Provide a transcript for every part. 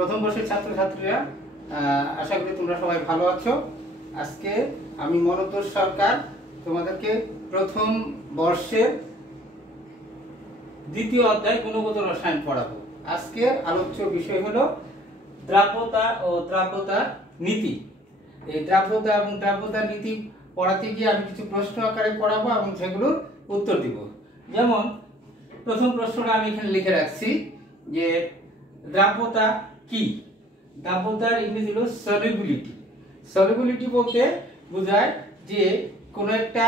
প্রথম বর্ষের ছাত্রছাত্রীরা আশা করি তোমরা সবাই ভালো আছো। আজকে আমি মনোতোষ সরকার তোমাদেরকে প্রথম বর্ষের দ্বিতীয় অধ্যায় গুণগত রসায়ন পড়াবো। আজকের আলোচ্য বিষয় হলো দ্রাব্যতা ও দ্রাব্যতার নীতি। এই দ্রাব্যতা এবং দ্রাব্যতার নীতি পড়াতে গিয়ে আমি কিছু প্রশ্ন আকারে পড়াবো এবং সেগুলোর উত্তর দিব। যেমন প্রথম প্রশ্নটা আমি এখানে লিখে রাখছি যে দ্রাব্যতা কি। দ্রাব্যতার ইংরেজি হলো সলিবিলিটি। সলিবিলিটি বলতে বোঝায় যে কোনো একটা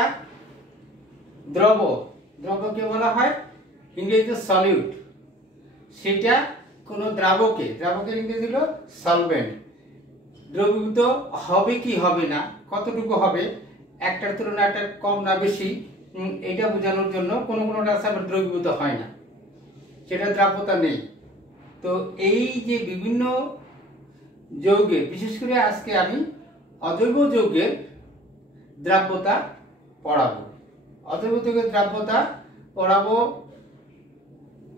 দ্রবকে বলা হয় ইংরেজিতে সলিউট। সেটা কোনো দ্রাবকের ইংরেজি হলো সলভেন্ট। দ্রবীভূত হবে কি হবে না, কতটুকু হবে, একটার তুলনায় একটা কম না বেশি, এটা বোঝানোর জন্য কোনোটা আছে আবার দ্রবীভূত হয় না, সেটা দ্রাব্যতা নেই। তো এই যে বিভিন্ন যৌগের, বিশেষ করে আজকে আমি অজৈব যৌগের দ্রাব্যতা পড়াবো। অজৈব যৌগের দ্রাব্যতা পড়াবো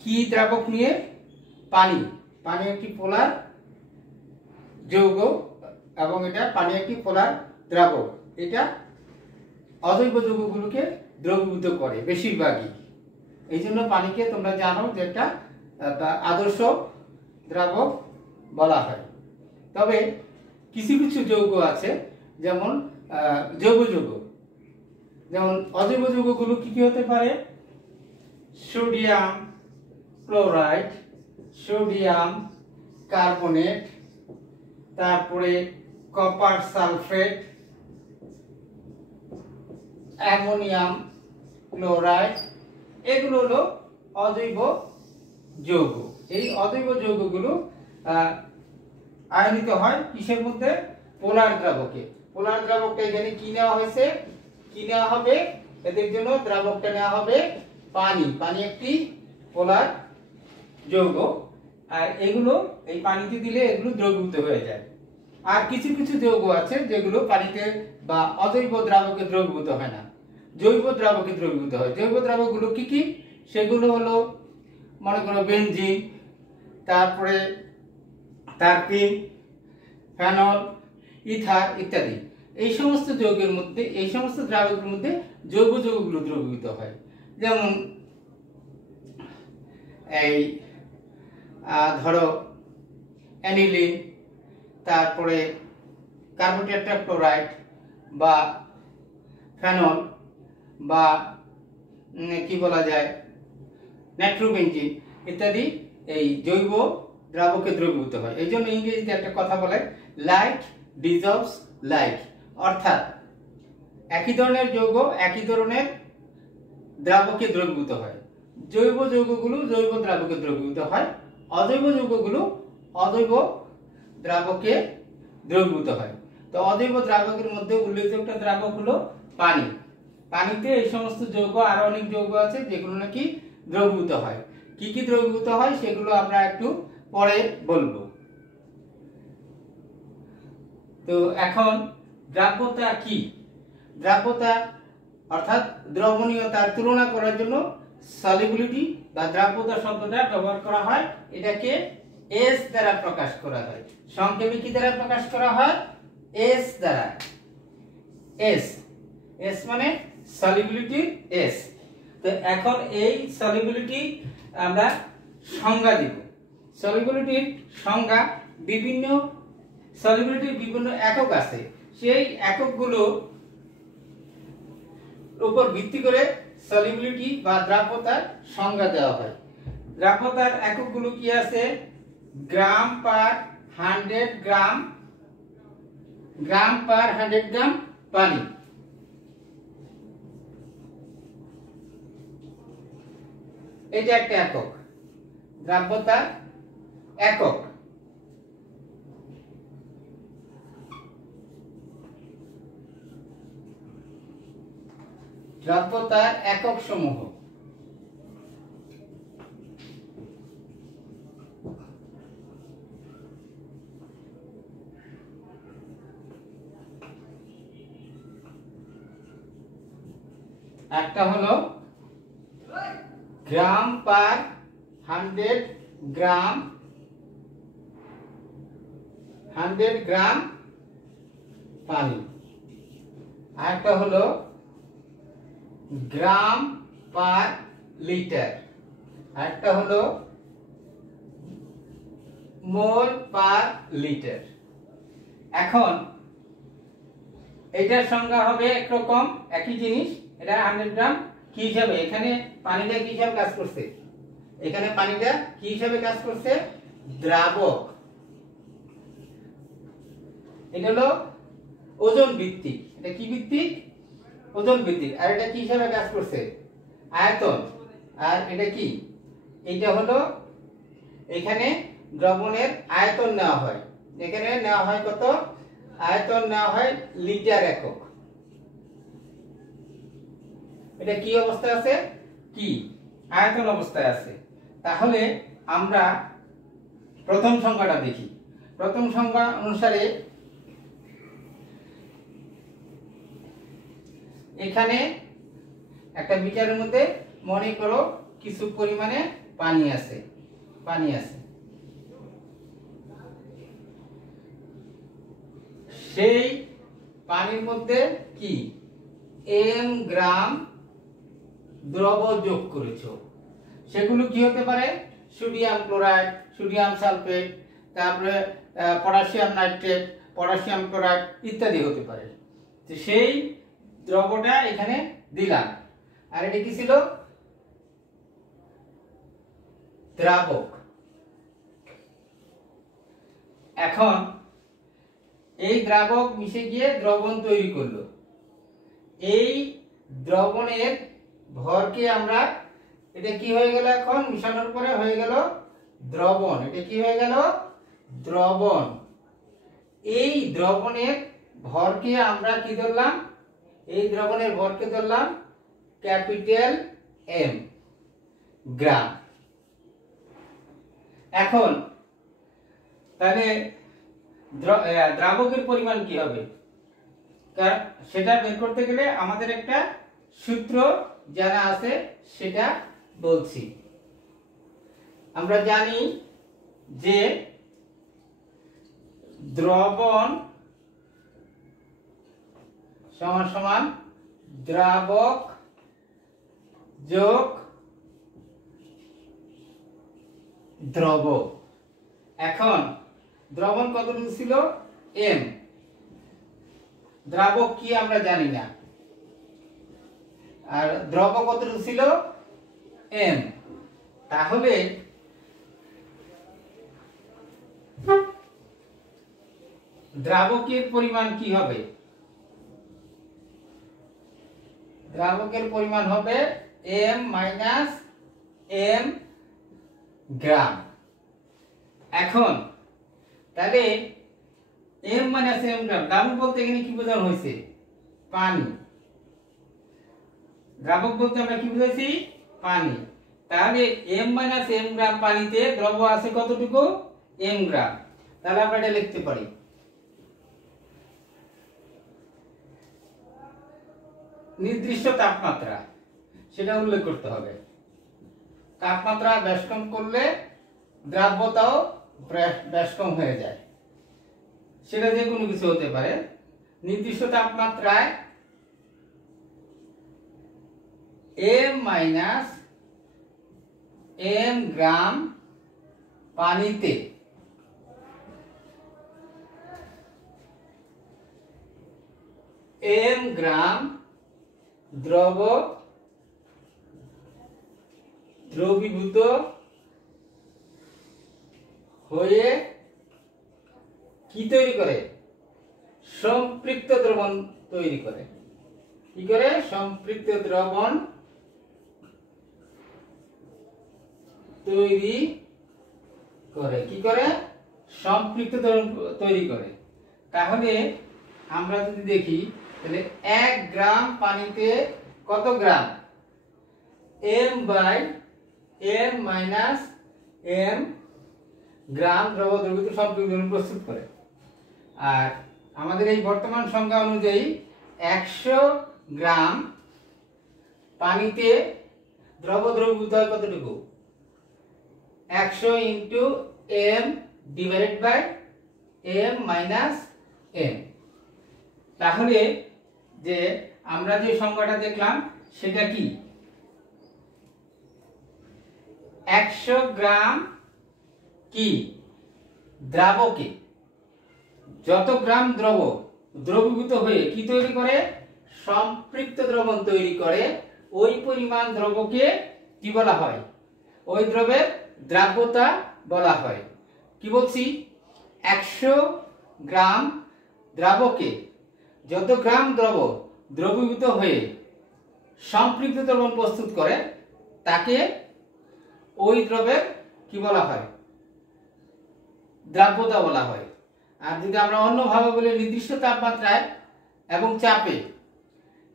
কি দ্রাবক নিয়ে? পানি। পানি একটি পোলার যৌগ এবং এটা পানি একটি পোলার দ্রাবক। এটা অজৈব যৌগগুলোকে দ্রবীভূত করে বেশিরভাগই। এই জন্য পানিকে তোমরা জানো যে একটা আদর্শ দ্রাবক বলা হয়। তবে কিছু কিছু যৌগ আছে যেমন জৈব যৌগ, যেমন অজৈব যৌগগুলো কি কি হতে পারে? সোডিয়াম ক্লোরাইড, সোডিয়াম কার্বনেট, তারপরে কপার সালফেট, অ্যামোনিয়াম ক্লোরাইড, এগুলো হলো অজৈব যৌগ। এই অজৈব যৌগগুলো আয়নিত হয় কিসের মধ্যে? পোলার দ্রাবকে। পোলার দ্রাবকটা এখানে কি নেওয়া হয়েছে? কি নেওয়া হবে এদের জন্য? দ্রাবকটা নেওয়া হবে পানি। পানি একটি পোলার যৌগ, আর এগুলো এই পানিতে দিলে এগুলো দ্রবীভূত হয়ে যায়। আর কিছু কিছু যৌগ আছে যেগুলো পানিতে বা অজৈব দ্রাবকে দ্রবীভূত হয় না, জৈব দ্রাবকে দ্রবীভূত হয়। জৈব দ্রাবকগুলো কি কি? সেগুলো হলো মনে করো বেনজিন, তারপরে টারপিন, ফেনল, ইথার ইত্যাদি। এই সমস্ত যৌগের মধ্যে, এই সমস্ত দ্রাবকের মধ্যে জৈব যৌগগুলো দ্রবীভূত হয়। যেমন এই ধরো অ্যানিলিন, তারপরে কার্বন টেট্রাক্লোরাইড বা ফেনল বা কি বলা যায় নাইট্রোবেনজিন ইত্যাদি এই জৈব দ্রাবকে দ্রবীভূত হয়। এই জন্য ইংরেজিতে একটা কথা বলে লাইক ডিজলভস লাইক, অর্থাৎ একই ধরনের যৌগ একই ধরনের দ্রাবকে দ্রবীভূত হয়। জৈব যৌগগুলো জৈব দ্রাবকে দ্রবীভূত হয়, অজৈব যৌগগুলো অজৈব দ্রাবকে দ্রবীভূত হয়। তো অজৈব দ্রাবকের মধ্যে উল্লেখযোগ্য দ্রাবক হলো পানি। পানিতে এই সমস্ত যৌগ, আরো অনেক যৌগ আছে যেগুলো নাকি দ্রবীভূত হয়। কি কি দ্রবীভূত হয় সেগুলো আমরা একটু পরে বলবো। তো এখন দ্রাব্যতা কি? দ্রাব্যতা অর্থাৎ দ্রবণীয়তার তুলনা করার জন্য সলিবিলিটি বা দ্রাব্যতা শব্দটা ব্যবহার করা হয়। এটাকে এস দ্বারা প্রকাশ করা হয়। সংক্ষেপে কি দ্বারা প্রকাশ করা হয়? এস দ্বারা। এস, এস মানে সলিবিলিটি এস। তো এখন এই সলিবিলিটি আমরা সংজ্ঞা দিব। সলিবিলিটির সংজ্ঞা বিভিন্ন, সলিবিলিটির বিভিন্ন একক আছে, সেই এককগুলো উপর ভিত্তি করে সলিবিলিটি বা দ্রাব্যতার সংজ্ঞা দেওয়া হয়। দ্রাব্যতার এককগুলো কি আছে? গ্রাম পার 100 গ্রাম, গ্রাম পার 100 গ্রাম পানি। এটা একটা একক, দ্রাব্যতার একক। দ্রাব্যতার একক সমূহ। একটা হলো গ্রাম পার 100 গ্রাম 100 গ্রাম পানি, আর একটা হলো গ্রাম পার লিটার, আর একটা হলো মোল পার লিটার। এখন এটার সংজ্ঞা হবে একরকম, একই জিনিস। এটা 100 গ্রাম কি হিসাবে, এখানে পানিটা কি হিসাবে কাজ করছে, এখানে পানিটা কি হিসাবে কাজ করছে, দ্রাবক। এটা হলো ওজন ভিত্তিক, এটা কি ভিত্তিক, ওজন ভিত্তিক। আর এটা কি হিসাবে কাজ করছে, আয়তন। আর এটা কি, এটা হলো এখানে দ্রবণের আয়তন নেওয়া হয়, এখানে নেওয়া হয় কত, আয়তন নেওয়া হয় লিটার একক। এটা কি অবস্থায় আছে, কি আয়তন অবস্থায় আছে। তাহলে আমরা প্রথম সংখ্যাটা দেখি। প্রথম সংখ্যা অনুসারে এখানে একটা বিকারের মধ্যে মনে করো কিছু পরিমাণে পানি আছে, পানি আছে। সেই পানির মধ্যে কি m গ্রাম দ্রব যোগ করেছো। সেগুলো কি হতে পারে, সোডিয়াম ক্লোরাইড, সোডিয়াম সালফেট, তারপরে পটাশিয়াম নাইট্রেট, পটাশিয়াম ক্লোরাইড ইত্যাদি হতে পারে। তো সেই দ্রবটা এখানে দিলাম। আর এটা কি ছিল, দ্রাবক। এখন এই দ্রাবক মিশে গিয়ে দ্রবণ তৈরি করলো। এই দ্রবণের ভরকে আমরা, এটা কি হয়ে গেল, এখন মিশানোর পরে হয়ে গেল দ্রবণ। এটা কি হয়ে গেল, দ্রবণ। এই দ্রবণের ভরকে আমরা কি ধরলাম, এই দ্রবণের ভরকে ধরলাম ক্যাপিটাল M গ্রাম। এখন তাহলে দ্রাবকের পরিমাণ কি হবে, সেটা বের করতে গেলে আমাদের একটা সূত্র জানা আছে, সেটা বলছি। আমরা জানি যে দ্রবণ সমান সমান দ্রাবক যোগ দ্রব। এখন দ্রবণ কতটুকু ছিল, m, দ্রাবক কি আমরা জানি না, আর দ্রব কতটুকু ছিল, m। তাহলে দ্রাবকের পরিমাণ কি হবে, দ্রাবকের পরিমাণ হবে m মাইনাস m গ্রাম। এখন তাহলে m মাইনাস m গ্রাম, দ্রাবক বলতে এখানে কি বোঝানো হয়েছে, পানি। দ্রাবক বলতে আমরা কি বুঝাইছি, পানি। তাহলে m মাইনাস m গ্রাম পানিতে দ্রব আছে কতটুকু, m গ্রাম। তাহলে আমরা এটা লিখতে পারি, নির্দিষ্ট তাপমাত্রা সেটা উল্লেখ করতে হবে। তাপমাত্রা বেশ কম করলে দ্রাব্যতাও বেশ কম হয়ে যায়, সেটা যে কোনো কিছু হতে পারে। নির্দিষ্ট তাপমাত্রায় m মাইনাস m গ্রাম পানিতে m গ্রাম দ্রবীভূত হয়ে কি তৈরি করে, সম্পৃক্ত দ্রবণ তৈরি করে। কি করে, সম্পৃক্ত দ্রবণ তৈরি করে। কি করে, সম্পৃক্ত দ্রবণ তৈরি করে। তাহলে আমরা যদি দেখি, তাহলে 1 গ্রাম পানিতে কত gram, m by m minus m gram দ্রব দ্রবীভূত সম্পৃক্ত দ্রবণ প্রস্তুত করে। আর আমাদের এই বর্তমান সংজ্ঞা অনুযায়ী 100 গ্রাম পানিতে দ্রব দ্রবীভূত হয় কতটুকু, 100 into m divided by m minus n। তাহলে যে আমরা যে সংজ্ঞাটা দেখলাম সেটা কি, 100 গ্রাম কি দ্রাবকে যত গ্রাম দ্রবীভূত হয়ে কি তৈরি করে, সম্পৃক্ত দ্রবণ তৈরি করে, ওই পরিমাণ দ্রবকে কি বলা হয়, ওই দ্রবের দ্রাব্যতা বলা হয়। কি বলছি, 100 গ্রাম দ্রাবকে যত গ্রাম দ্রবীভূত হয়ে সম্পৃক্ত দ্রবণ প্রস্তুত করে তাকে ওই দ্রবের কি বলা হয়, দ্রাব্যতা বলা হয়। আর যদি আমরা অন্যভাবে বলি, নির্দিষ্ট তাপমাত্রায় এবং চাপে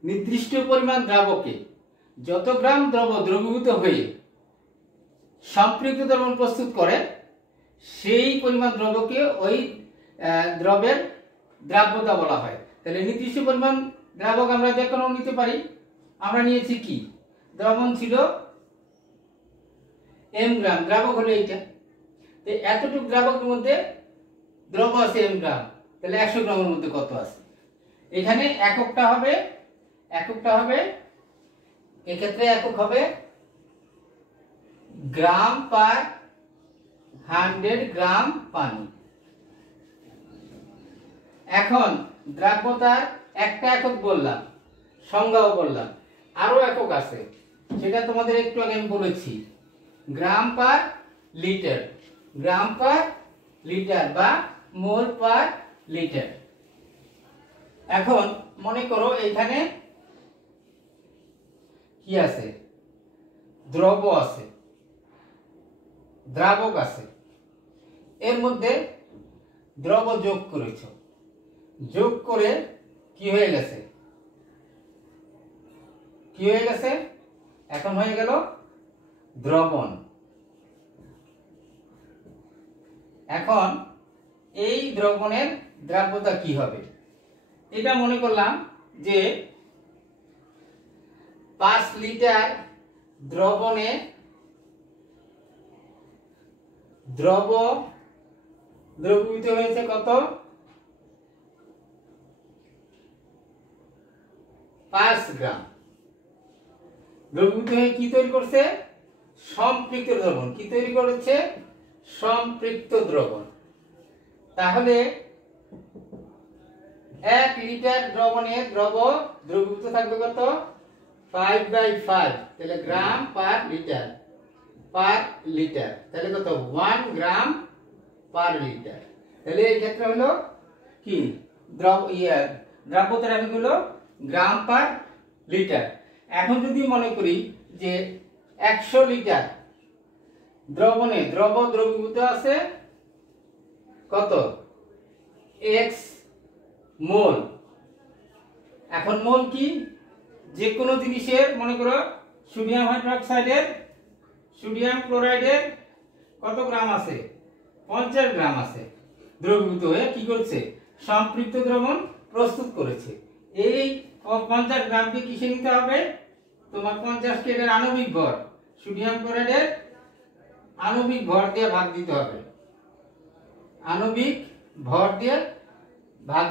নির্দিষ্ট পরিমাণ দ্রাবকে যত গ্রাম দ্রবীভূত হয়ে সম্পৃক্ত দ্রবণ প্রস্তুত করে সেই পরিমাণ দ্রবকে ওই দ্রবের দ্রাব্যতা বলা হয়। তাহলে নির্দিষ্ট পরিমাণ দ্রাবক আমরা যে কোনো নিতে পারি। আমরা নিয়েছি কি, দ্রবণ ছিল m গ্রাম, দ্রাবক হলো এইটা। তো এতটুকু দ্রাবকের মধ্যে দ্রব আছে m গ্রাম, তাহলে 100 গ্রামের মধ্যে কত আছে, এখানে এককটা হবে এক্ষেত্রে একক হবে গ্রাম পার 100 গ্রাম পানি। এখন দ্রাব্যতার একটা একক বললাম, সংজ্ঞাও বললাম, আরো একক আছে, সেটা তোমাদের একটু আগে আমি বলেছি, গ্রাম পার লিটার বা মোল পার লিটার। এখন মনে করো এখানে কি আছে, দ্রাবক আছে, এর মধ্যে দ্রব যোগ করেছ, যোগ করে কি হয়ে গেছে, এখন হয়ে গেল দ্রবণ। এখন এই দ্রবণের দ্রাব্যতা কি হবে, এটা মনে করলাম যে 5 লিটার দ্রবণে দ্রবীভূত হয়েছে কত, 5 গ্রাম। দ্রবীভূত হয়ে কি তৈরি করছে, সম্পৃক্ত দ্রবণ। কি তৈরি করেছে, সম্পৃক্ত দ্রবণ। তাহলে 1 লিটার দ্রবণে দ্রবীভূত থাকবে কত, 5/5, তাহলে গ্রাম পার লিটার, তাহলে কত, 1 গ্রাম পার লিটার। তাহলে এই ক্ষেত্রে হলো কি, দ্রাব্যতার একক হলো গ্রাম পার লিটার। এখন যদি মনে করি যে 100 লিটার দ্রবণে দ্রবীভূত আছে কত, x মোল। এখন মোল কি, যে কোনো জিনিসের, মনে করো সোডিয়াম হাইড্রোক্সাইডের, সোডিয়াম ক্লোরাইডের কত গ্রাম আছে, 50 গ্রাম আছে, দ্রবীভূত হয়ে কি করছে, সম্পৃক্ত দ্রবণ প্রস্তুত করেছে। এই 50 গ্রামকে কিসে নিতে হবে, তোমার 50 কে এর আণবিক ভর, সোডিয়াম ক্লোরাইডের আণবিক ভর দিয়ে ভাগ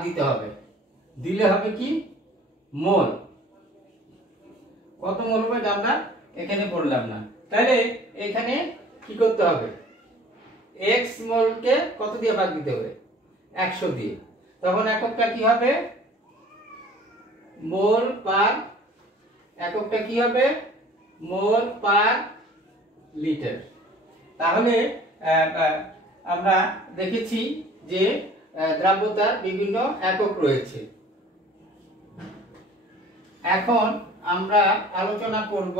দিতে হবে, দিলে হবে কি, মোল। কত মোল হবে আমরা এখানে পড়লাম না। তাহলে এখানে কি করতে হবে, x মোলকে কত দিয়ে ভাগ দিতে হবে, 100 দিয়ে। তখন এককটা কি হবে, মোল পার লিটার। তাহলে আমরা দেখেছি যে দ্রাব্যতার বিভিন্ন একক রয়েছে। এখন আমরা আলোচনা করব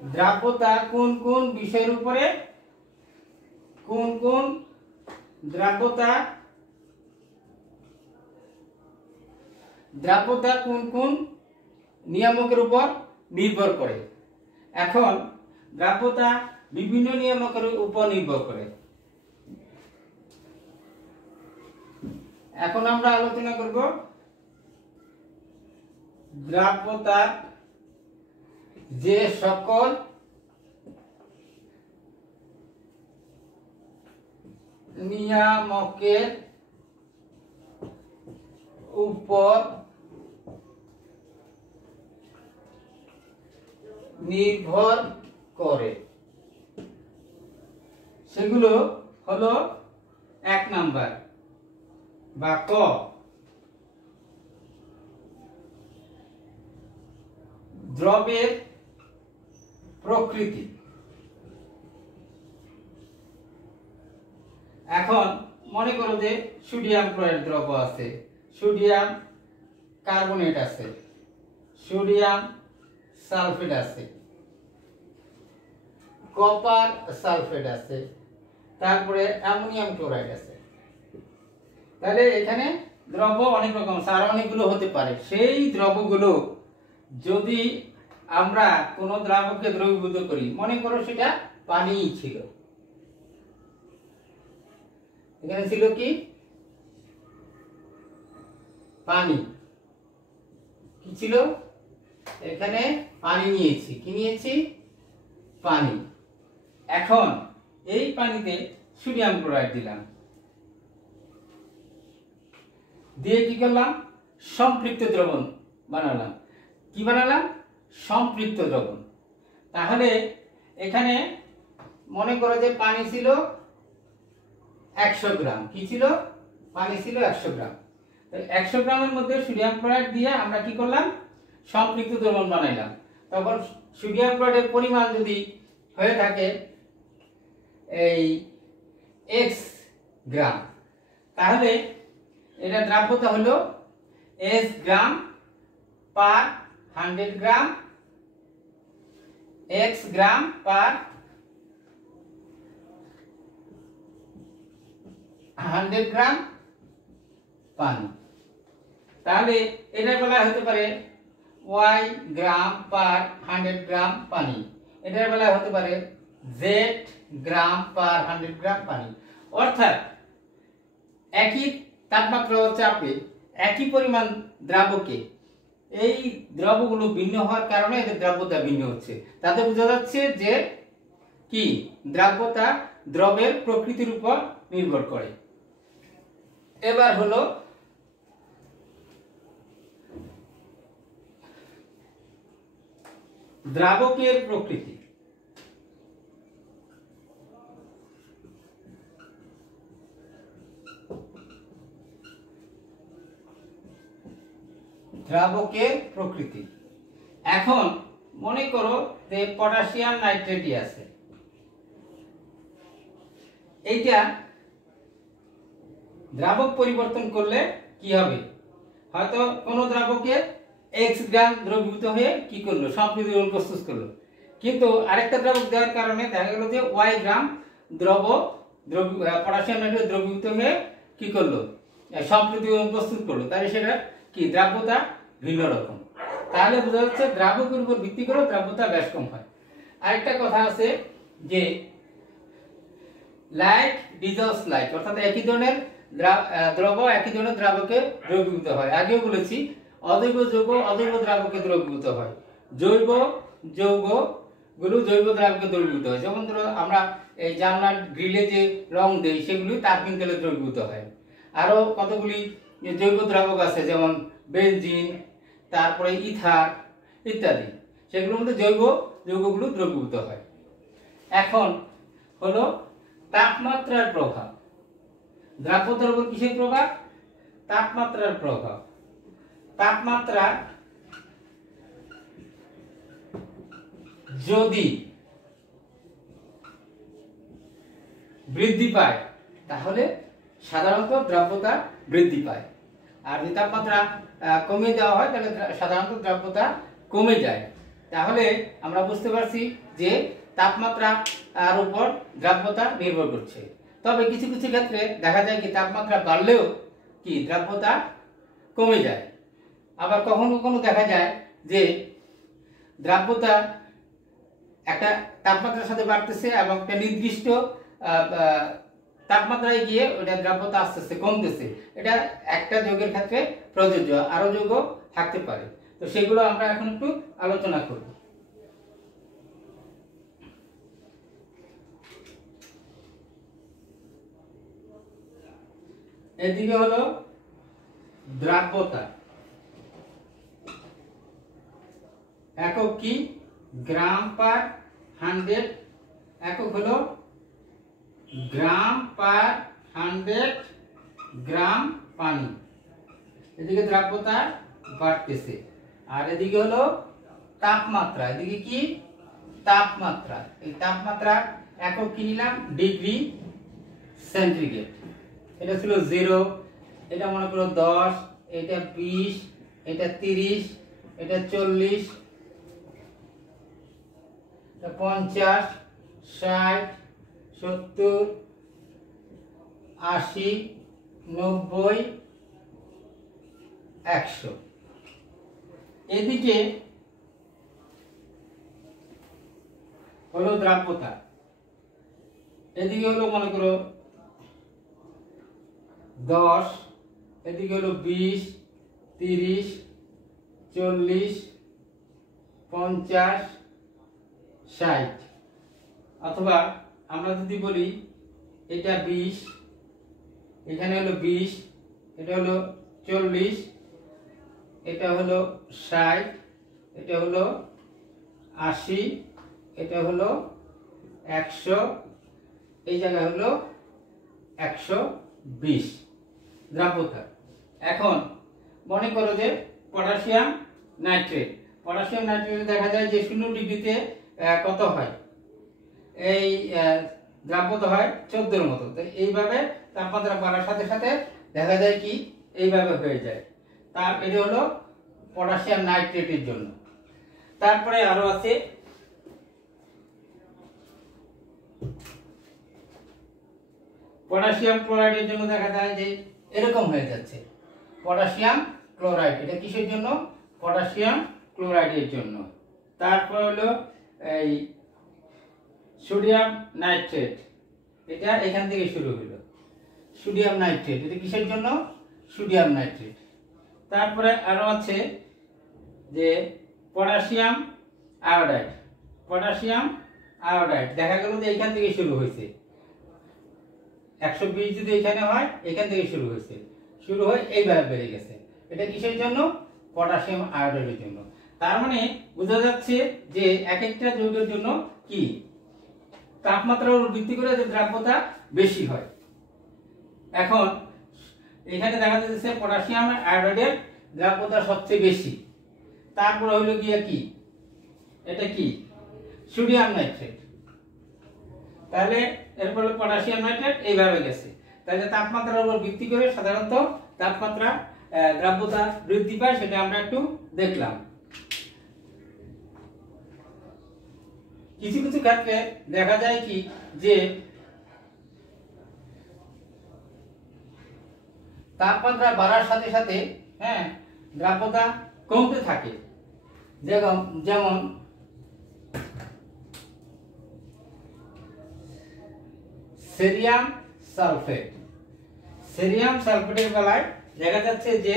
দ্রাব্যতা কোন কোন বিষয়ের উপরে, দ্রাব্যতা কোন কোন নিয়ামকের উপর নির্ভর করে। এখন দ্রাব্যতা বিভিন্ন নিয়ামকের উপর নির্ভর করে। এখন আমরা আলোচনা করব দ্রাব্যতা যে সকল নিয়ামকের উপর নির্ভর করে। সেগুলো হলো 1 নাম্বার বা ক, দ্রব্যের প্রকৃতি। এখন মনে করো যে সোডিয়াম ক্লোরাইড দ্রব্য আছে, সোডিয়াম কার্বনেট আছে, সোডিয়াম সালফেট আছে, কপার সালফেট আছে, তারপরে অ্যামোনিয়াম ক্লোরাইড আছে। তাহলে এখানে দ্রব্য অনেক রকম আর অনেকগুলো হতে পারে। সেই দ্রব্যগুলো যদি আমরা কোনো দ্রাবককে দ্রবীভূত করি, মনে করো সেটা পানিই ছিল, এখানে ছিল কি পানি, কি ছিল এখানে পানি নিয়েছি, কি নিয়েছি পানি। এখন এই পানিতে সোডিয়াম ক্লোরাইড দিলাম, দিয়ে কি করলাম সম্পৃক্ত দ্রবণ বানালাম। কি বানালাম সম্পৃক্ত দ্রবণ। তাহলে এখানে মনে করো যে পানি ছিল 100 গ্রাম, কি ছিল পানি ছিল 100 গ্রাম। 100 গ্রামের মধ্যে সোডিয়াম ক্লোরাইড দিয়ে আমরা কি করলাম সম্পৃক্ত দ্রবণ বানাইলাম। তখন সোডিয়াম ক্লোরাইডের পরিমাণ যদি হয়ে থাকে এই x গ্রাম, তাহলে এটা দ্রাব্যতা হলো s গ্রাম পার 100 গ্রাম, x গ্রাম পার 100 গ্রাম পানি। তাহলে এটা বলা হতে পারে y গ্রাম পার 100 গ্রাম পানি, এটার বেলা হতে পারে z গ্রাম পার 100 গ্রাম পানি। অর্থাৎ একই তাপমাত্রা ও চাপে একই পরিমাণ দ্রাবকে এই দ্রবগুলো ভিন্ন হওয়ার কারণে এদের দ্রাব্যতা ভিন্ন হচ্ছে। তাতে বোঝা যাচ্ছে যে কি দ্রাব্যতা দ্রবের প্রকৃতির উপর নির্ভর করে। এবার হলো দ্রাবকের প্রকৃতি। দ্রাবকের প্রকৃতি। এখন মনে করো যে পটাশিয়াম নাইট্রেটই আছে, এইটা দ্রাবক পরিবর্তন করলে কি হবে, হয়তো কোন দ্রাবকে x গ্রাম দ্রবীভূত হয়ে কি করলো সম্পৃক্ত দ্রবণ প্রস্তুত করলো, কিন্তু আরেকটা দ্রাবক দেওয়ার কারণে দেখা গেল যে y গ্রাম পটাশিয়াম নাইট্রেট দ্রবীভূত হয়ে কি করলো সম্পৃক্ত দ্রবণ প্রস্তুত করলো। তাহলে সেটা কি দ্রাব্যতা ভিন্ন রকম। তাহলে বোঝা যাচ্ছে দ্রাবকের উপর ভিত্তি করে দ্রাব্যতা বেশ কম হয়। আরেকটা কথা আছে যে লাইক ডিজলভস লাইক, অর্থাৎ একই ধরনের দ্রব একই ধরনের দ্রাবকে দ্রবীভূত হয়। আগেও বলেছি অজৈব যৌগ অজৈব দ্রাবকে দ্রবীভূত হয়, জৈব যৌগগুলো জৈব দ্রাবকে দ্রবীভূত হয়। যেমন ধরো আমরা এই জানলার গ্রিলে যে রং দেই সেগুলি তারপিন তেলে দ্রবীভূত হয়। আরো কতগুলি জৈব দ্রাবক আছে যেমন বেনজিন, তারপরে ইথার ইত্যাদি, সেগুলোর মধ্যে জৈব যৌগগুলো দ্রবীভূত হয়। এখন হলো তাপমাত্রার প্রভাব। দ্রাব্যতার উপর কিসের প্রভাব? তাপমাত্রার প্রভাব। তাপমাত্রা যদি বৃদ্ধি পায় তাহলে সাধারণত দ্রাব্যতা বৃদ্ধি পায়, আর যদি তাপমাত্রা কমিয়ে দেওয়া হয় তাহলে সাধারণত দ্রাব্যতা কমে যায়। তাহলে আমরা বুঝতে পারছি যে তাপমাত্রার উপর দ্রাব্যতা নির্ভর করছে। তবে কিছু কিছু ক্ষেত্রে দেখা যায় কি তাপমাত্রা বাড়লেও কি দ্রাব্যতা কমে যায়। আবার কখনো কখনো দেখা যায় যে দ্রাব্যতা একটা তাপমাত্রার সাথে বাড়তেছে এবং একটা নির্দিষ্ট তাপমাত্রায় গিয়ে ওটা দ্রাব্যতা আস্তে আস্তে কমতেছে। এটা একটা যৌগের ক্ষেত্রে প্রযোজ্য, আরো যৌগ থাকতে পারে। তো সেগুলো আমরা এখন একটু আলোচনা করব। এদিকে হলো দ্রাব্যতা, একক কি গ্রাম পার 100, একক হলো গ্রাম পার 100 গ্রাম পানি। এদিকে দ্রাব্যতা বাড়তেছে। আর এদিকে হলো তাপমাত্রা, এদিকে কি তাপমাত্রা, এই তাপমাত্রা একক কি নিলাম ডিগ্রি সেন্টিগ্রেড। এটা ছিল 0, এটা মনে করো 10, এটা 20, এটা 30, এটা 40, এটা 50, 60, 70, 80, 90, 100। এদিকে হলো দ্রাব্যতা, এদিকে হলো মনে করো 10, এদিকে হলো 20, 30, 40, 50, 60। অথবা আমরা যদি বলি এটা 20, এখানে হলো 20, এটা হলো 40, এটা হলো 60, এটা হলো 80, এটা হলো 100, এই জায়গা হলো 120 দ্রাব্যতা। এখন মনে করো যে পটাশিয়াম নাইট্রেট, পটাশিয়াম নাইট্রেট দেখা যায় যে 0 ডিগ্রিতে কত হয়, এই দ্রাব্যতা হয় 14 মতো। তো এইভাবে তাপমাত্রা বাড়ার সাথে সাথে দেখা যায় কি এইভাবে হয়ে যায়। তার এটা হলো পটাশিয়াম নাইট্রেটের জন্য। তারপরে আরো আছে পটাশিয়াম ক্লোরাইডের জন্য দেখা যায় যে এরকম হয়ে যাচ্ছে পটাশিয়াম ক্লোরাইড। এটা কিসের জন্য? পটাশিয়াম ক্লোরাইডের জন্য। তারপর হলো এই সোডিয়াম নাইট্রেট, এটা এখান থেকে শুরু হলো সোডিয়াম নাইট্রেট, এটা কিসের জন্য? Sodium nitrate. তারপরে আরো আছে যে পটাশিয়াম আয়োডাইড, পটাশিয়াম আয়োডাইড দেখা গেল যে এখান থেকে শুরু হয়েছে 120 যদি এখানে হয় এখান থেকে শুরু হয়েছে, শুরু হয়ে এইভাবে বেড়ে গেছে। এটা কিসের জন্য? পটাশিয়াম আয়োডাইডের জন্য। তার মানে বোঝা যাচ্ছে যে এক একটা যৌগের জন্য কি তাপমাত্রার উপর ভিত্তি করে যে দ্রাব্যতা বেশি হয়। এখন এখানে দেখা যাচ্ছে পটাশিয়াম আয়োডাইডের দ্রাব্যতা সবচেয়ে বেশি। তারপর হইলো গিয়া কি এটা কি সোডিয়াম নাইট্রেট। তাহলে এরপর পটাশিয়াম নাইট্রেট এইভাবে গেছে। তাহলে তাপমাত্রার উপর ভিত্তি করে সাধারণত তাপমাত্রা দ্রাব্যতা বৃদ্ধি পায়, সেটা আমরা একটু দেখলাম। কিছু কিছু ক্ষেত্রে দেখা যায় কি যে তাপমাত্রা বাড়ার সাথে সাথে দ্রাব্যতা কমতে থাকে। যেমন সেরিয়াম সালফেট, সেরিয়াম সালফেটের বেলায় দেখা যাচ্ছে যে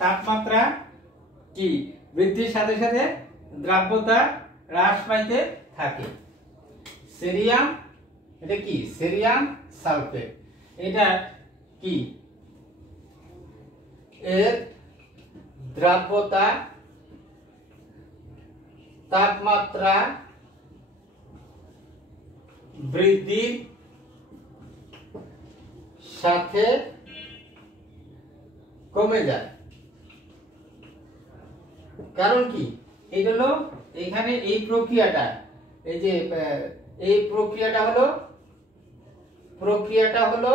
তাপমাত্রা কি বৃদ্ধির সাথে সাথে দ্রাব্যতা হ্রাস পাইতে থাকে। সেরিয়াম, এটা কি সেরিয়াম সালফেট, এটা কি এর দ্রাব্যতা তাপমাত্রা বৃদ্ধির সাথে কমে যায়। কারণ কি এটা হলো এখানে এই প্রক্রিয়াটা, এই যে এই প্রক্রিয়াটা হলো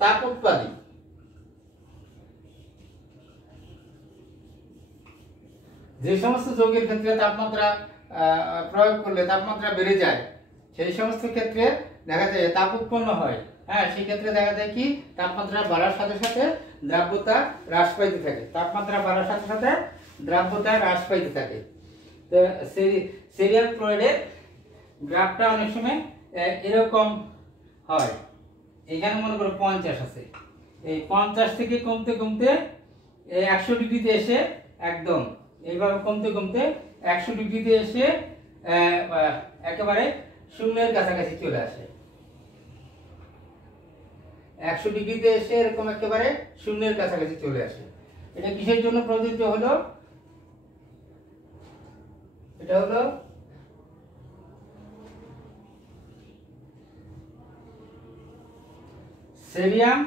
তাপ উৎপাদী। যে সমস্ত যৌগের ক্ষেত্রে তাপমাত্রা প্রয়োগ করলে তাপমাত্রা বেড়ে যায় সেই সমস্ত ক্ষেত্রে দেখা যায় তাপ উৎপন্ন হয়। সেই ক্ষেত্রে দেখা যায় কি তাপমাত্রা বাড়ার সাথে সাথে দ্রাব্যতা হ্রাস পাইতে থাকে, তাপমাত্রা বাড়ার সাথে সাথে দ্রাব্যতা হ্রাস পাইতে থাকে। তো সেরিয়াম ক্লোরাইডের গ্রাফটা অনেক সময় এরকম হয়। এখানে মনে করো 50 আছে, এই 50 থেকে কমতে কমতে 100 ডিগ্রিতে এসে একদম এইভাবে কমতে কমতে 100 ডিগ্রিতে এসে একেবারে শূন্যের কাছাকাছি চলে আসে। 100 ডিগ্রিতে এসে এরকম একেবারে শূন্যের কাছাকাছি চলে আসে। এটা কিসের জন্য প্রযোজ্য হলো? এটা হলো সোডিয়াম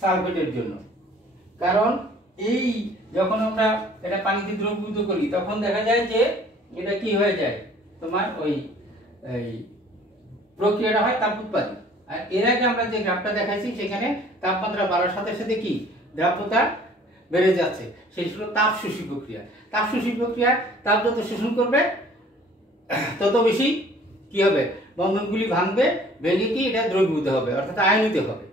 সালফেটের জন্য। কারণ এই যখন আমরা এটা পানিতে দ্রবীভূত করি তখন দেখা যায় যে এটা কি হয়ে যায়, তোমার ওই প্রক্রিয়াটা হয় তাপ উৎপাদন। আর এর আগে আমরা যে গ্রাফটা দেখাইছি সেখানে তাপমাত্রা বাড়ার সাথে সাথে কি দ্রাব্যতা বেড়ে যাচ্ছে, সেই ছিল তাপ শোষী প্রক্রিয়া। তাপ শোষী প্রক্রিয়া তাপ যত শোষণ করবে তত বেশি কি হবে, বন্ধনগুলি ভাঙবে, ভেঙে কি এটা দ্রবীভূত হবে অর্থাৎ আয়নিত হবে।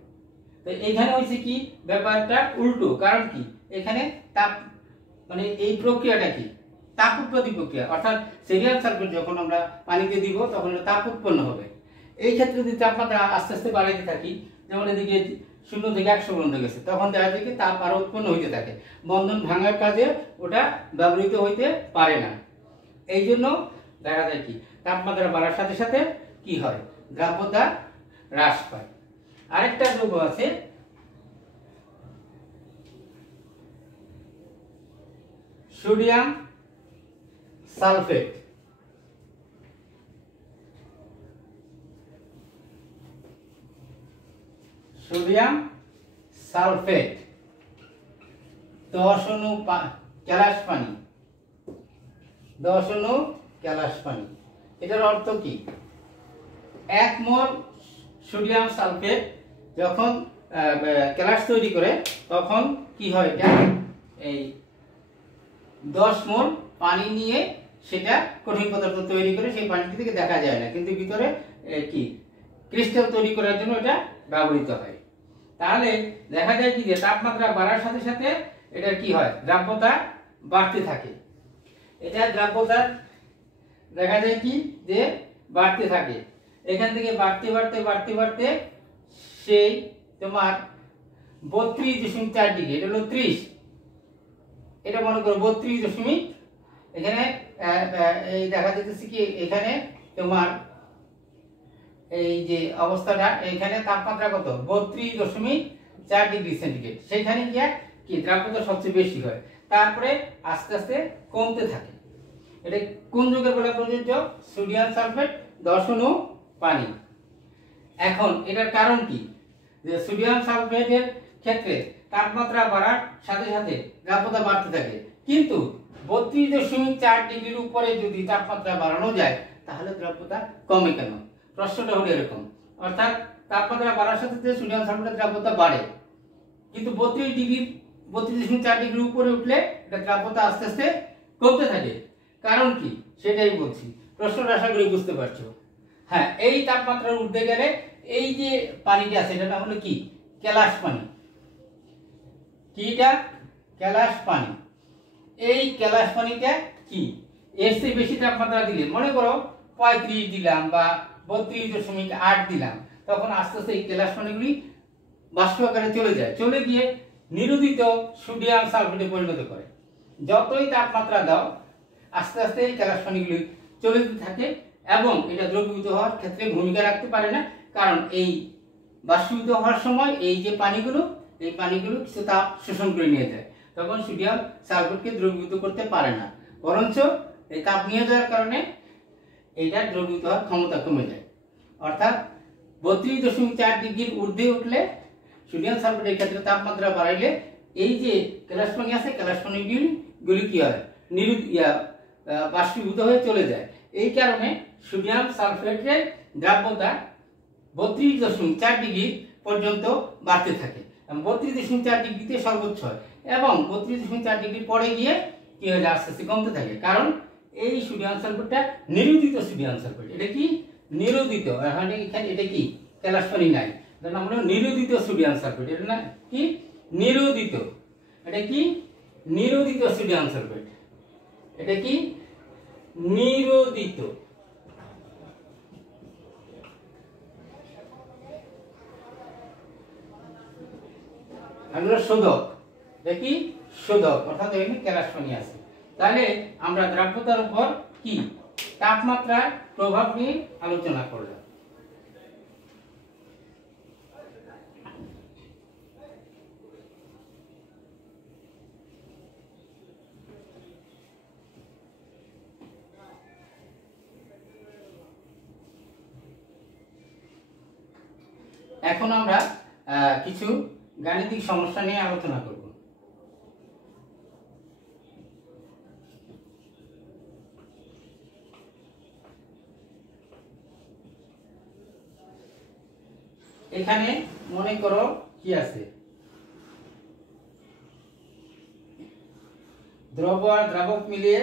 তো এখানে হয়েছে কি ব্যাপারটা উল্টো। কারণ কি, এখানে তাপ মানে এই প্রক্রিয়াটা কি তাপ উৎপত্তি প্রক্রিয়া, অর্থাৎ সোডিয়াম সালফেট যখন আমরা পানিতে দিব তখন তাপ উৎপন্ন হবে। এই ক্ষেত্রে যদি তাপমাত্রা আস্তে আস্তে বাড়াইতে থাকি, যেমন এদিকে 0 থেকে 100 পর্যন্ত গেছে, তখন দেখা যায় কি তাপ আরো উৎপন্ন হইতে থাকে, বন্ধন ভাঙার কাজে ওটা ব্যবহৃত হইতে পারে না। এই জন্য দেখা যায় কি তাপমাত্রা বাড়ার সাথে সাথে কি হয়, দ্রাব্যতা হ্রাস পায়। আরেকটা দ্রব্য আছে সোডিয়াম সালফেট। সোডিয়াম সালফেট 10 অণু ক্যালাস পানি, 10 অণু ক্যালাস পানি। এটার অর্থ কি, 1 মোল সোডিয়াম সালফেট যখন ক্যালাস তৈরি করে তখন কি হয়, এটা এই 10 মোল পানি নিয়ে সেটা কঠিন পদার্থ তৈরি করে। সেই পানিটি থেকে দেখা যায় না, কিন্তু ভিতরে কি ক্রিস্টাল তৈরি করার জন্য এটা ব্যবহৃত হয়। তাহলে দেখা যায় কি যে তাপমাত্রা বাড়ার সাথে সাথে এটার কি হয়, দ্রাব্যতা বাড়তে থাকে। এটা দ্রাব্যতা দেখা যায় কি যে বাড়তে থাকে, এখান থেকে বাড়তে বাড়তে বাড়তে বাড়তে সেই তোমার 32.4 ডিগ্রি, এটা হলো 30, এটা মনে করো 32 এখানে এই দেখা যাচ্ছে কি এখানে তোমার এই যে অবস্থাটা, এখানে তাপমাত্রা কত 32.4 ডিগ্রি সেন্টিগ্রেড, সেখানে গিয়ে কি দ্রাব্যতা সবচেয়ে বেশি হয়, তারপরে আস্তে আস্তে কমতে থাকে। এটা কোন যুগের বলে প্রযোজ্য, সোডিয়াম সালফেট 10 অণু পানি। এখন এটার কারণ কি, যে সোডিয়াম সালফেটের ক্ষেত্রে তাপমাত্রা বাড়ার সাথে সাথে দ্রাব্যতা বাড়তে থাকে, কিন্তু 32.4 ডিগ্রির উপরে যদি তাপমাত্রা বাড়ানো যায় তাহলে দ্রাব্যতা কমে কেন? প্রশ্নটা হলো এরকম, অর্থাৎ তাপমাত্রা বাড়ার সাথে সাথে সোডিয়াম সালফেটের দ্রাব্যতা বাড়ে, কিন্তু 32.4 ডিগ্রির উপরে উঠলে এটা দ্রাব্যতা আস্তে আস্তে কমতে থাকে। কারণ কি সেটাই বলছি, প্রশ্নটা আশা করি বুঝতে পারছো। হ্যাঁ, এই তাপমাত্রার ঊর্ধ্বে গেলে এই যে পানিটা আছে এটা হলো কি ক্যালাস পানি। কিটা ক্যালাস পানি। এই ক্যালাস পানিটা কি এর চেয়ে বেশি তাপমাত্রা দিলে, মনে করো 35 দিলাম বা 32.8 দিলাম, তখন আস্তে আস্তে এই ক্যালাস পানিগুলি বাষ্প আকারে চলে যায়, চলে গিয়ে নিরোদিত সোডিয়াম সালফেটে পরিণত করে। যতই তাপমাত্রা দাও আস্তে আস্তে এই ক্যালাস পানিগুলি চলে যেতে থাকে এবং এটা দ্রবীভূত হওয়ার ক্ষেত্রে ভূমিকা রাখতে পারে না। কারণ এই বাষ্পীভূত হওয়ার সময় এই যে পানিগুলো, এই পানিগুলো কিছু তাপ শোষণ করে নিয়ে যায়, তখন সোডিয়াম সালফেটকে দ্রবীভূত করতে পারে না, বরঞ্চ এই তাপ নিয়ে যাওয়ার কারণে এইটা দ্রবীভূত হওয়ার ক্ষমতা কমে যায়। অর্থাৎ 32.4 ডিগ্রির ঊর্ধ্বে উঠলে সোডিয়াম সালফেটের ক্ষেত্রে তাপমাত্রা বাড়াইলে এই যে ক্যালাস পানি আছে, ক্যালাস পানিগুলি কি হয়, বাষ্পীভূত হয়ে চলে যায়। এই কারণে সোডিয়াম সালফেটের দ্রাব্যতা 32.4 ডিগ্রি পর্যন্ত বাড়তে থাকে, 32.4 ডিগ্রিতে সর্বোচ্চ হয় এবং 32.4 ডিগ্রি পরে গিয়ে কি হয়ে যায়, আস্তে আস্তে কমতে থাকে। কারণ এই সোডিয়াম সালফেটটা নিরোদিত সোডিয়াম সালফেট, এটা কি নিরোদিত, এখানে এটা কি ক্যালাস পানি নাই, এটার নাম হলো নিরোদিত সোডিয়াম সালফেট। এটা না কি নিরোদিত, এটা কি নিরোদিত সোডিয়াম সালফেট, এটা কি নিরোদিত। শোধক, এটা কি শোধক, অর্থাৎ এখানে ক্যালাস পানি আছে। তাহলে আমরা দ্রাব্যতার উপর কি তাপমাত্রার প্রভাব নিয়ে আলোচনা করলাম। এখন আমরা কিছু গাণিতিক সমস্যা নিয়ে আলোচনা করব। এখানে মনে করো কি আছে, দ্রব আর দ্রাবক মিলিয়ে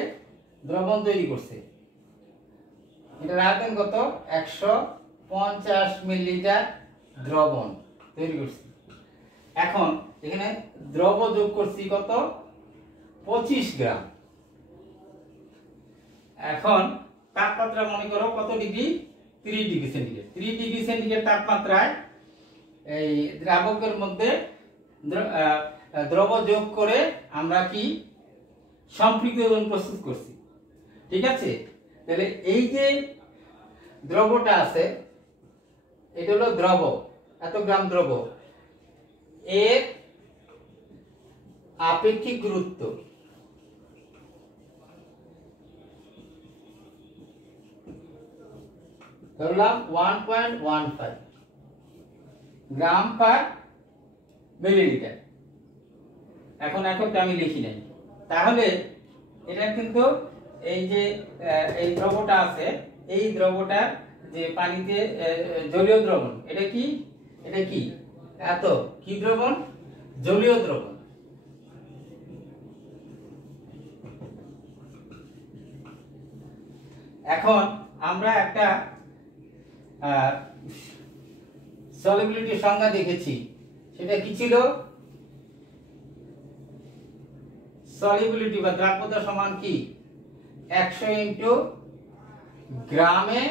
দ্রবণ তৈরি করছে। এটার আয়তন কত? 150 মিলিলিটার দ্রবণ তৈরি করছি। এখন এখানে দ্রব যোগ করছি কত? 25 গ্রাম। এখন তাপমাত্রা মনে করো কত degree? 30 degree centigrade. 30 degree centigrade তাপমাত্রায় এই দ্রাবকের মধ্যে দ্রব যোগ করে আমরা কি সম্পৃক্ত দ্রবণ প্রস্তুত করছি। ঠিক আছে, তাহলে এই যে দ্রবটা আছে এটা হলো দ্রব, এত গ্রাম দ্রব, এর আপেক্ষিক গুরুত্ব ধরলাম 1.15 গ্রাম পার মিলিলিটার। এখন এককটা আমি লিখি নাই, তাহলে এটা কিন্তু এই যে এই দ্রবটা আছে, এই দ্রবটা যে পানিতে জলীয় দ্রবণ, এটা কি? এটা কি এত কি দ্রবণ? জলীয় দ্রবণ। এখন আমরা একটা সলিবিলিটির সংজ্ঞা দেখেছি, সেটা কি ছিল? সলিবিলিটি বা দ্রাব্যতা সমান কি? 100 ইনটু গ্রামে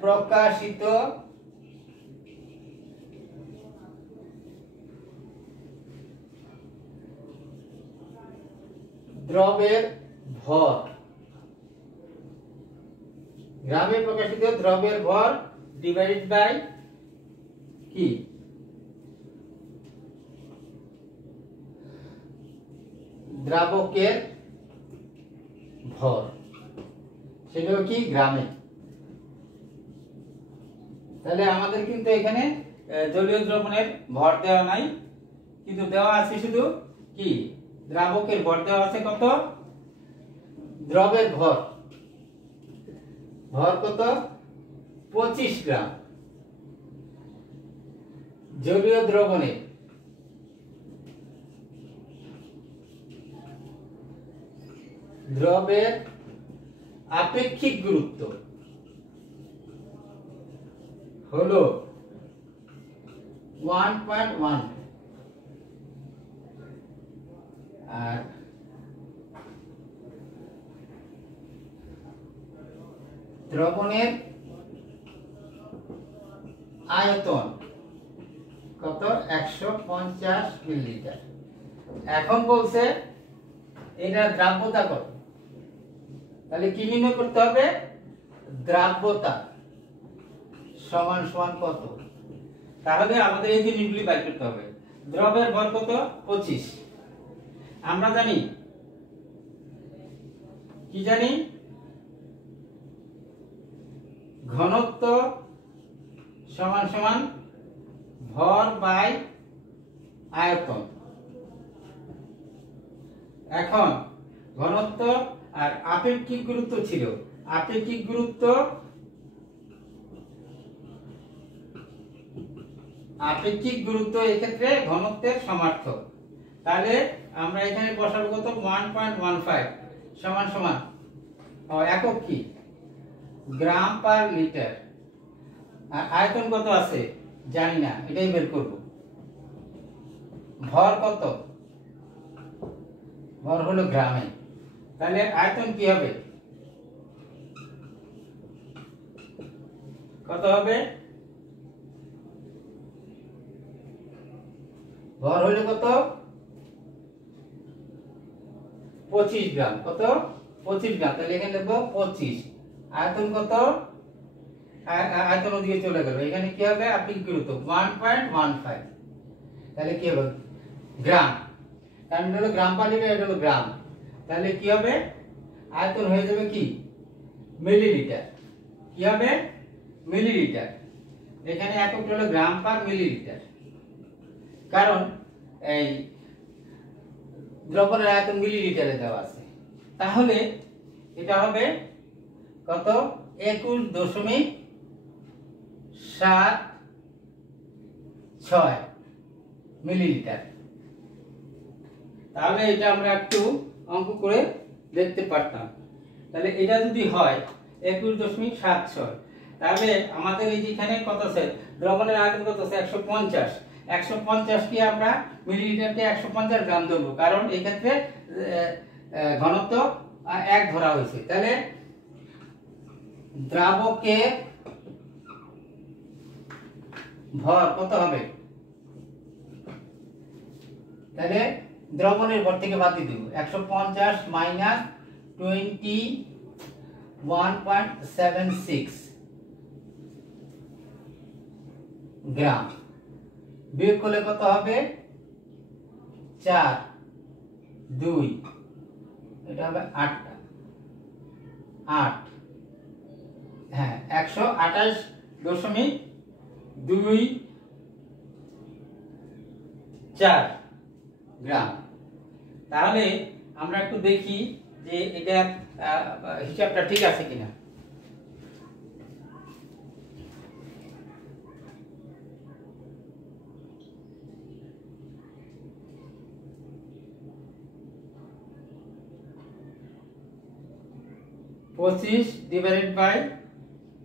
প্রকাশিত দ্রবের ভর। গ্রামে প্রকাশিত দ্রবের ভর ডিভাইডেড বাই কি? দ্রাবকের ভর, সেটাও কি? গ্রামে। তাহলে আমাদের কিন্তু এখানে জলীয় দ্রবণের ভর দেওয়া নাই, কিন্তু দেওয়া আছে শুধু কি? দ্রাবকের ভর দেওয়া আছে কত? দ্রবের ভর, ভর কত? 25 গ্রাম। জলীয় দ্রবণে দ্রবের আপেক্ষিক গুরুত্ব হলো 1.1 আর দ্রবণের আয়তন কত? 150 মিলিলিটার। এখন বলছে এটা দ্রাব্যতা কত, তাহলে কি নির্ণয় করতে হবে? দ্রাব্যতা সমান সমান কত? তাহলে আমাদের এই জিনিসগুলি বের করতে হবে। দ্রবের ভর কত? 25। আমরা জানি কি? জানি ঘনত্ব সমান সমান ভর বাই আয়তন। এখন ঘনত্ব আর আপেক্ষিক গুরুত্ব ছিল, আপেক্ষিক গুরুত্ব এক্ষেত্রে ঘনত্বের সমার্থক। তাহলে আমরা এখানে বসাবো কত? 1.15 সমান সমান একক কি? গ্রাম পার লিটার। আর আয়তন কত আছে জানি না, এটাই বের করব। ভর কত? ভর হলো গ্রামে, তাহলে আয়তন কি হবে? কত হবে? ভর হলো কত? 25 গ্রাম। কত? 25 গ্রাম। তাহলে এখানে লিখবো 25। আয়তন কত? আয়তন ওদিকে চলে গেল, এখানে কি হবে? আপেক্ষিক গুরুত্ব 1.15। তাহলে কি হবে? গ্রাম, কারণ এটা হলো গ্রাম পার লিটার, এটা হলো গ্রাম। তাহলে কি হবে? আয়তন হয়ে যাবে কি? মিলিলিটার। কি হবে? মিলিলিটার। এখানে একক হলো গ্রাম পার মিলিলিটার, কারণ এই দ্রবণের আয়তন মিলিলিটারে দেওয়া আছে। তাহলে এটা হবে কত? 21.76 মিলিলিটার। তাহলে এটা আমরা একটু অঙ্ক করে দেখতে পারতাম। তাহলে এটা যদি হয় 21.76, তাহলে আমাদের এই যেখানে কত আছে, দ্রবণের আয়তন কত আছে? 150। 150 কে আমরা মিলিলিটারকে 150 গ্রাম দেব, কারণ এই ক্ষেত্রে ঘনত্ব 1 ধরা হয়েছে। তাহলে দ্রাবকের ভর কত হবে? তাহলে দ্রবণের ভর থেকে বাদ দিয়ে দেব 150 মাইনাস 21.76 গ্রাম, বিয়োগ করলে কত হবে? 4 2, এটা হবে 8 হ্যাঁ 128.24 গ্রাম। তাহলে আমরা একটু দেখি যে এটা হিসাবটা ঠিক আছে কিনা। পঁচিশ ডিভাইডেড বাই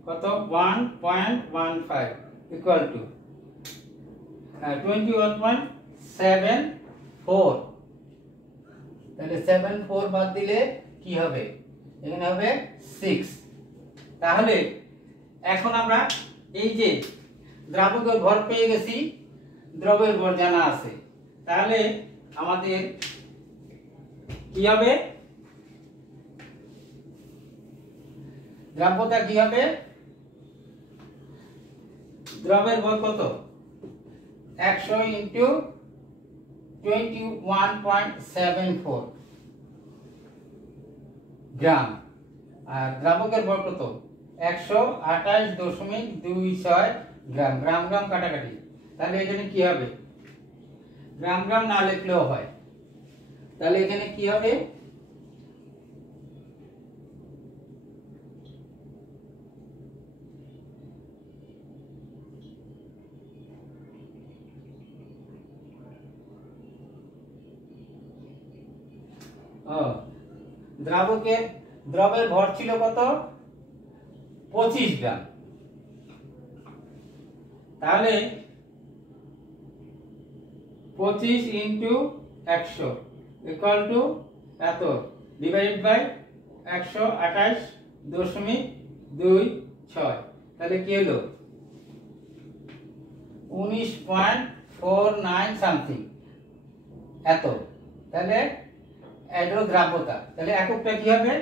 কত? 1.15 ইকুয়াল টু 21.74। তাহলে 74 বাদ দিলে কি হবে? এখানে হবে 6। তাহলে এখন আমরা এই যে দ্রাবকের ভর পেয়ে গেছি, দ্রবের ভর জানা আছে, তাহলে আমাদের কি হবে? দ্রাব্যতা কি হবে? দ্রবের ভর কত? 100 ইনটু 21.74 গ্রাম, আর দ্রাবকের ভর কত? 128.26 গ্রাম। গ্রাম গ্রাম কাটাকাটি, তাহলে এখানে কি হবে? গ্রাম গ্রাম না লিখলেও হয়। তাহলে এখানে কি হবে? দ্রবের ভর ছিল কত? 25 গ্রাম। তাহলে 25 ইনটু 100 ইকুয়াল টু এত, ডিভাইড বাই 128.26। তাহলে কি হলো? 19.49 সামথিং এত। তাহলে এটা দ্রাব্যতা। তাহলে এককটা কি হবে?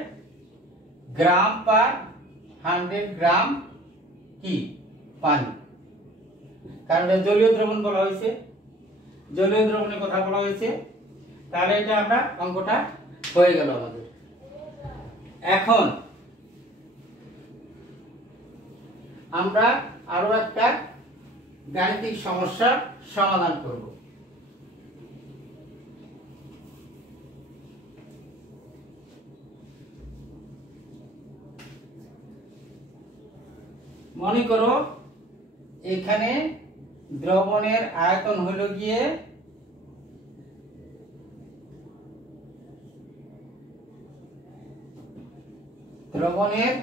গ্রাম পার 100 গ্রাম কি পানি, কারণ এটা জলীয় দ্রবণ বলা হয়েছে, জলীয় দ্রবণের কথা বলা হয়েছে। তাহলে এটা আমরা অঙ্কটা হয়ে গেল আমাদের। এখন আমরা আরো একটা গাণিতিক সমস্যার সমাধান করব। মনে করো এখানে দ্রবণের আয়তন হলো গিয়ে দ্রবণের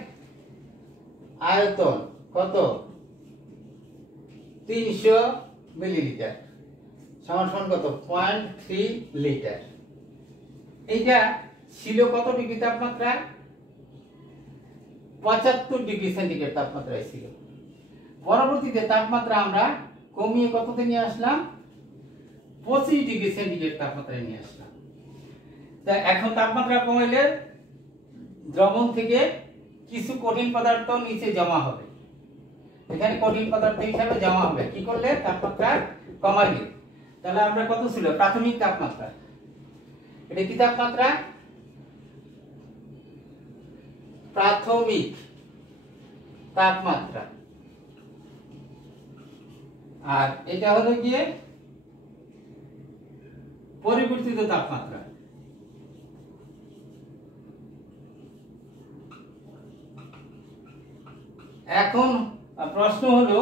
আয়তন কত? 300 মিলিলিটার সমান সমান কত? 0.3 লিটার। এইটা ছিল কত ডিগ্রি তাপমাত্রা? 75 ডিগ্রি সেন্টিগ্রেড তাপমাত্রায় ছিল। পরবর্তীতে তাপমাত্রা আমরা কমিয়ে কততে নিয়ে আসলাম? 25 ডিগ্রি সেন্টিগ্রেড তাপমাত্রায় নিয়ে আসলাম। তা এখন তাপমাত্রা কমাইলে দ্রবণ থেকে কিছু কঠিন পদার্থ নিচে জমা হবে, এখানে কঠিন পদার্থ হিসাবে জমা হবে কি করলে? তাপমাত্রা কমাইলে। তাহলে আমরা কত ছিল প্রাথমিক তাপমাত্রা? এটা কি তাপমাত্রা? প্রাথমিক তাপমাত্রা। আর এটা হলো গিয়ে পরিবর্তিত তাপমাত্রা। এখন প্রশ্ন হলো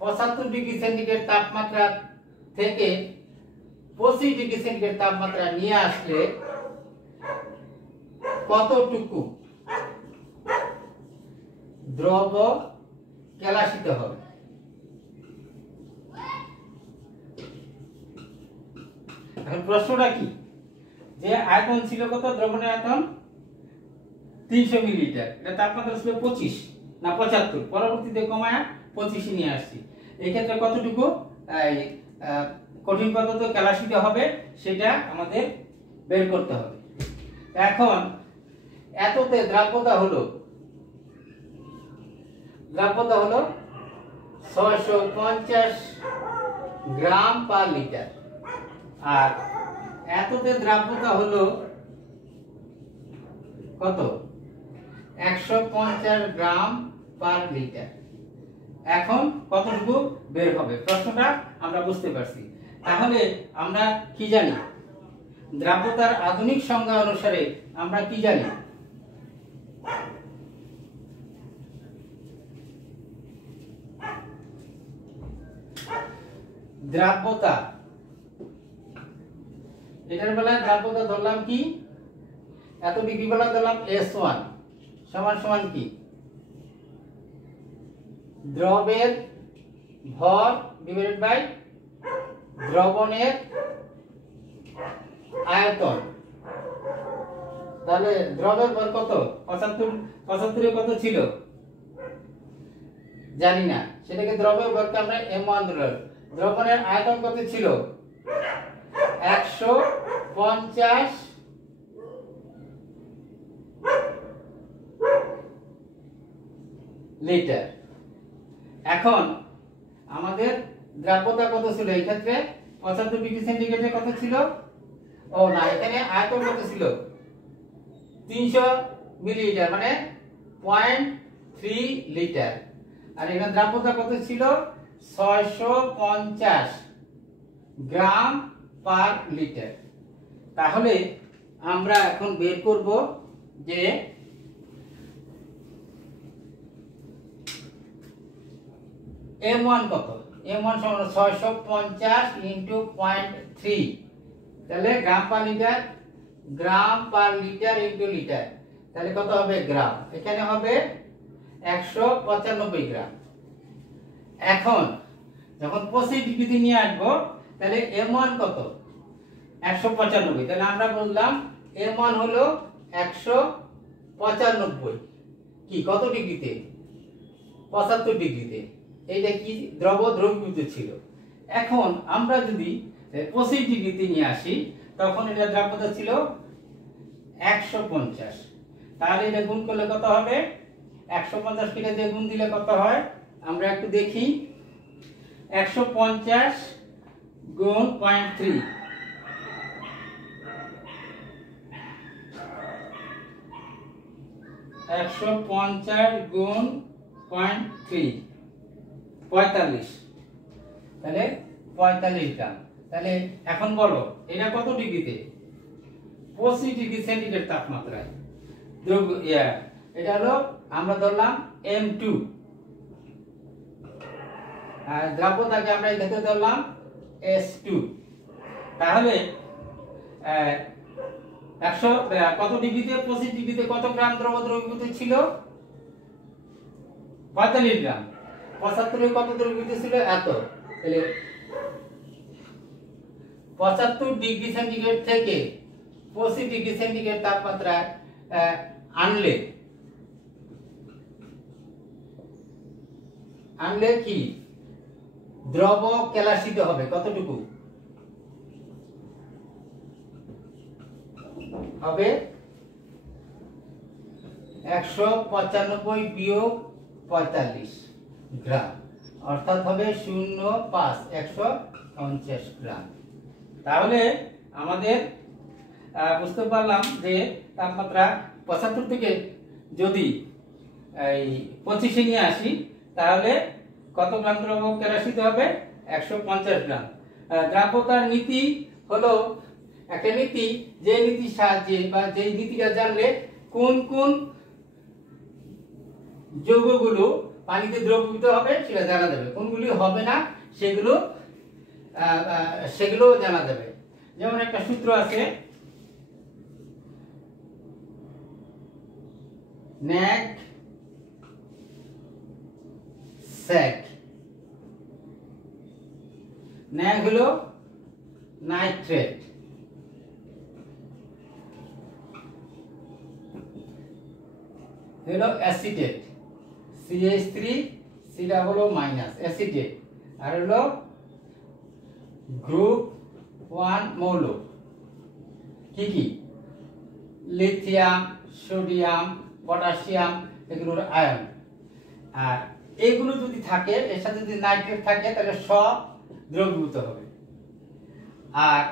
75 ডিগ্রি সেন্টিগ্রেড তাপমাত্রা থেকে 25 ডিগ্রি সেন্টিগ্রেড তাপমাত্রা নিয়ে আসলে কতটুকু দ্রব কেলাসিত হবে? এখন প্রশ্নটা কি, যে আয়তন ছিল কত, দ্রবণের আয়তন 300 মিলিলিটার, এটা তাপমাত্রা ছিল 25 না 75, পরবর্তীতে কমায় 25 নিয়ে আসছি। এই ক্ষেত্রে কতটুকু কঠিন পদার্থ কেলাসিত হবে সেটা আমাদের বের করতে হবে। এখন এততে দ্রাব্যতা হলো 650 গ্রাম পার লিটার, আর এততে দ্রাব্যতা হলো কত, 150 গ্রাম পার লিটার। এখন কতটুকু বের হবে প্রশ্নটা আমরা বুঝতে পারছি। তাহলে আমরা কি জানি, দ্রাব্যতার আধুনিক সংজ্ঞা অনুসারে আমরা কি জানি, দ্রাব্যতা, এটার বেলায় দ্রাব্যতা ধরলাম কি, এত ডিগ্রি বেলা ধরলাম S1 সমান সমান কি, দ্রবের ভর ডিভাইডেড বাই দ্রবণের আয়তন। তাহলে দ্রবের ভর কত, 75 কত ছিল জানি না, সেটাকে দ্রবের ভরকে আমরা m1 ধরলাম। দ্রবণের আয়তন কত ছিল, 150 লিটার। এখন আমাদের দ্রাব্যতা কত ছিল এই ক্ষেত্রে, 75 ডিগ্রি সেন্টিগ্রেডে কত ছিল, ও না, এখানে আয়তন কত ছিল, 300 মিলিলিটার মানে 0.3 লিটার, আর এখানে দ্রাব্যতা কত ছিল, 650 গ্রাম পার লিটার। তাহলে আমরা এখন বের করব যে M1 কত, M1 সমান 650 ইনটু 0.3, তাহলে গ্রাম পার লিটার ইনটু লিটার, তাহলে কত হবে গ্রাম, এখানে হবে 195 গ্রাম। এখন যখন 25 ডিগ্রিতে নিয়ে আসবো তাহলে M1 কত, 195, তাহলে আমরা বললাম M1 হলো 195, কি কত ডিগ্রিতে, 75 ডিগ্রিতে, এইটা কি দ্রবীভূত ছিল। এখন আমরা যদি 25 ডিগ্রিতে নিয়ে আসি তখন এটা দ্রাব্যতা ছিল 150, তাহলে এটা গুণ করলে কত হবে, 150 কে দিয়ে গুণ দিলে কত হয় আমরা একটু দেখি, 150 গুণ 0.3, 150 গুণ 0.3 45, তাহলে 45 গ্রাম। তাহলে এখন বলো এটা কত ডিগ্রিতে, 25 ডিগ্রি সেন্টিগ্রেড তাপমাত্রায় এটা হলো আমরা ধরলাম M2, আর দ্রাব্যতাকে আমরা এই ক্ষেত্রে ধরলাম S2। তাহলে 100 কত ডিগ্রিতে, 25 ডিগ্রিতে কত গ্রাম দ্রবীভূত ছিল, 45 গ্রাম। 75 কত দ্রবীভূত ছিল, এত। তাহলে 75 ডিগ্রি সেন্টিগ্রেড থেকে 25 ডিগ্রি সেন্টিগ্রেড তাপমাত্রায় আনলে কি দ্রব কেলাসিত হবে কতটুকু হবে, 195 বিয়োগ 45 গ্রাম, অর্থাৎ হবে 0.5 150 গ্রাম। তাহলে আমাদের বুঝতে পারলাম যে তাপমাত্রা 75 থেকে যদি এই 25 নিয়ে আসি তাহলে কত গ্রাম দ্রাবককে রাশিতে হবে 150 গ্রাম। দ্রাব্যতার নীতি হলো একটা নীতি, যে নীতির সাহায্যে বা যে নীতিটা জানলে কোন কোন যৌগগুলো পানিতে দ্রবীভূত হবে সেটা জানা যাবে, কোনগুলি হবে না সেগুলো জানা যাবে। যেমন একটা সূত্র আছে, ন্যাক স্যাক। ন্যাক হলো নাইট্রেট, হলো অ্যাসিটেট, CH3 সিটা হলো মাইনাস অ্যাসিটেট, আর হলো গ্রুপ 1 মৌল। কি কি? লিথিয়াম, সোডিয়াম, পটাশিয়াম, এগুলোর আয়ন। আর এগুলো যদি থাকে, এর সাথে যদি নাইট্রেট থাকে তাহলে সব দ্রবীভূত হবে। আর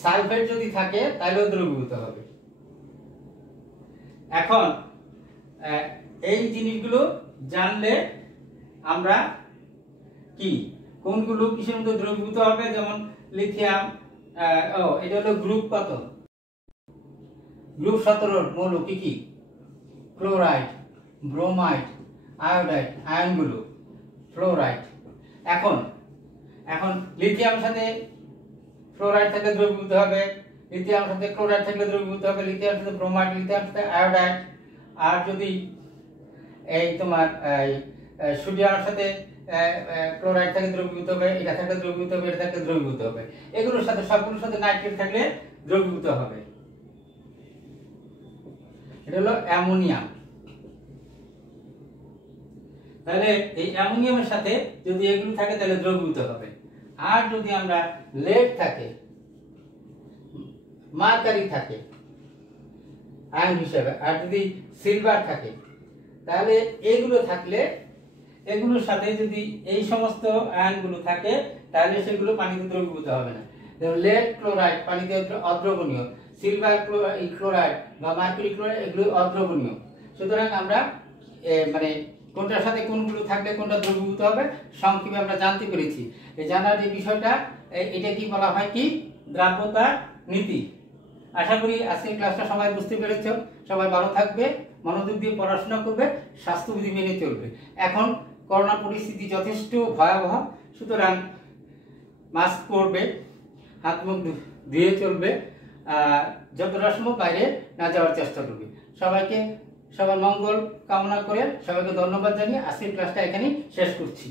সালফেট যদি থাকে তাহলেও দ্রবীভূত হবে। এখন এই জিনিসগুলো জানলে আমরা কি কোনগুলো কিসের মধ্যে দ্রবীভূত হবে, যেমন লিথিয়াম, এটা হলো গ্রুপ কত, গ্রুপ 17 মৌল কি কি? ক্লোরাইড, ব্রোমাইড, আয়োডাইড, আয়নগুলো ফ্লোরাইড। এখন লিথিয়ামের সাথে ফ্লোরাইড থাকলে দ্রবীভূত হবে, লিথিয়ামের সাথে ক্লোরাইড থাকলে দ্রবীভূত হবে, লিথিয়ামের সাথে ব্রোমাইড, লিথিয়ামের সাথে আয়োডাইড। আর যদি এই তোমার সোডিয়ামের সাথে ক্লোরাইড থাকলে দ্রবীভূত হবে, এটা থাকলে দ্রবীভূত হবে, এটা থাকলে দ্রবীভূত হবে। এগুলোর সাথে সবগুলোর সাথে নাইট্রেট থাকলে দ্রবীভূত হবে। এটা হলো অ্যামোনিয়াম। তাহলে এই অ্যামোনিয়ামের সাথে যদি এগুলো থাকে তাহলে দ্রবীভূত হবে। আর যদি আমরা লেড থাকে, মার্কারি থাকে আয়ন হিসেবে, আর যদি সিলভার থাকে, তাহলে এগুলো থাকলে এগুলোর সাথে যদি এই সমস্ত আয়নগুলো থাকে তাহলে সেগুলো পানিতে দ্রবীভূত হবে না। যেমন লেড ক্লোরাইড পানিতে অদ্রবণীয়, সিলভার ক্লোরাইড বা মার্কারি ক্লোরাইড এগুলো অদ্রবণীয়। সুতরাং আমরা মানে কোনটার সাথে কোনগুলো থাকলে কোনটা দ্রবীভূত হবে সংক্ষেপে আমরা জানতে পেরেছি। এই জানার যে বিষয়টা, এটা কি বলা হয়, কি দ্রাব্যতার নীতি। আশা করি আজকের ক্লাসটা সবাই বুঝতে পেরেছ। সবাই ভালো থাকবে, মনোযোগ দিয়ে পড়াশোনা করবে, স্বাস্থ্যবিধি মেনে চলবে। এখন করোনা পরিস্থিতি যথেষ্ট ভয়াবহ, সুতরাং মাস্ক পরবে, হাত মুখ ধুয়ে চলবে, যতটা সম্ভব বাইরে না যাওয়ার চেষ্টা করবে। সবার মঙ্গল কামনা করে সবাইকে ধন্যবাদ জানিয়ে আজকের ক্লাসটা এখানেই শেষ করছি।